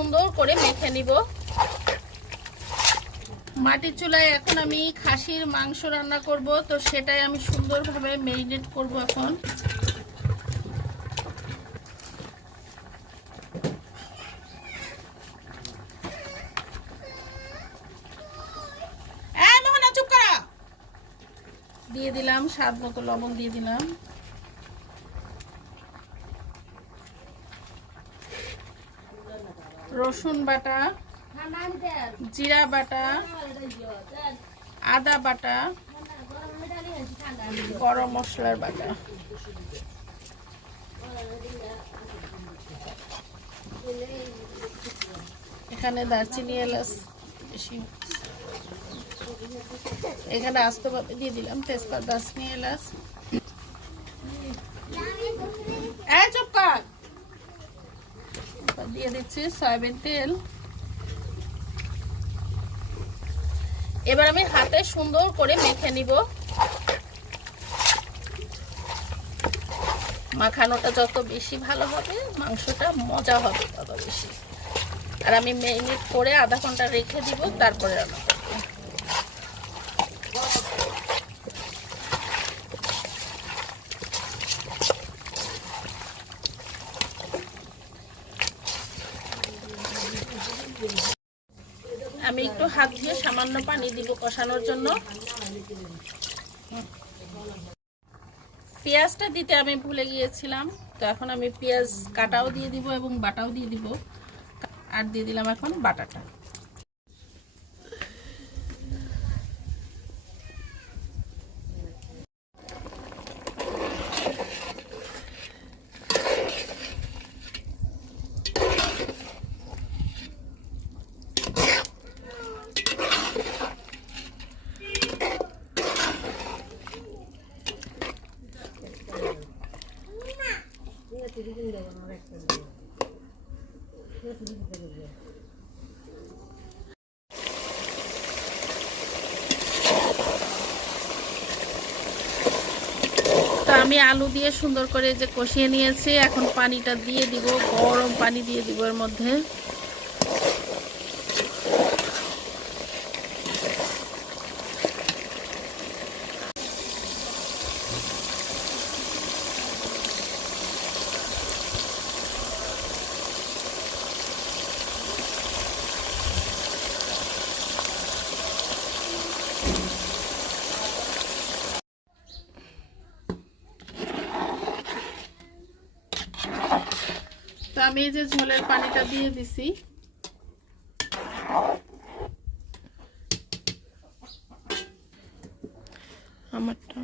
সুন্দর করে মেখে নিব। মাটির চুলায় এখন আমি খাসির মাংস রান্না করব, তো সেটাই আমি সুন্দরভাবে ম্যারিনেট করব এখন। দিয়ে দিলাম স্বাদ মতো লবণ, দিয়ে দিলাম রসুন বাটা, জিরা বাটা, আদা বাটা, গরম মশলার বাটা। এখানে দারচিনি এলাচ বেশি, এখানে আস্তভাবে দিয়ে দিলাম তেজপাতা, দারচিনি এলাচ। দিয়ে দিচ্ছি সয়াবিন তেল। এবার আমি হাতে সুন্দর করে মেখে নিব। মাখানোটা যত বেশি ভালো হবে মাংসটা মজা হবে তত বেশি। আর আমি ম্যারিনেট করে আধা ঘন্টা রেখে দিব, তারপরে রান্না করব। আমি একটু হাত দিয়ে সামান্য পানি দিব কষানোর জন্য। পেঁয়াজটা দিতে আমি ভুলে গিয়েছিলাম, তো এখন আমি পেঁয়াজ কাটাও দিয়ে দিব এবং বাটাও দিয়ে দিব। আর দিয়ে দিলাম এখন বাটাটা। তো আমি আলু দিয়ে সুন্দর করে যে কষিয়ে নিয়েছি, এখন পানিটা দিয়ে দিব, গরম পানি দিয়ে দিব এর মধ্যে। তো আমি এই যে ঝোলের পানিটা দিয়ে দিছি। আমারটা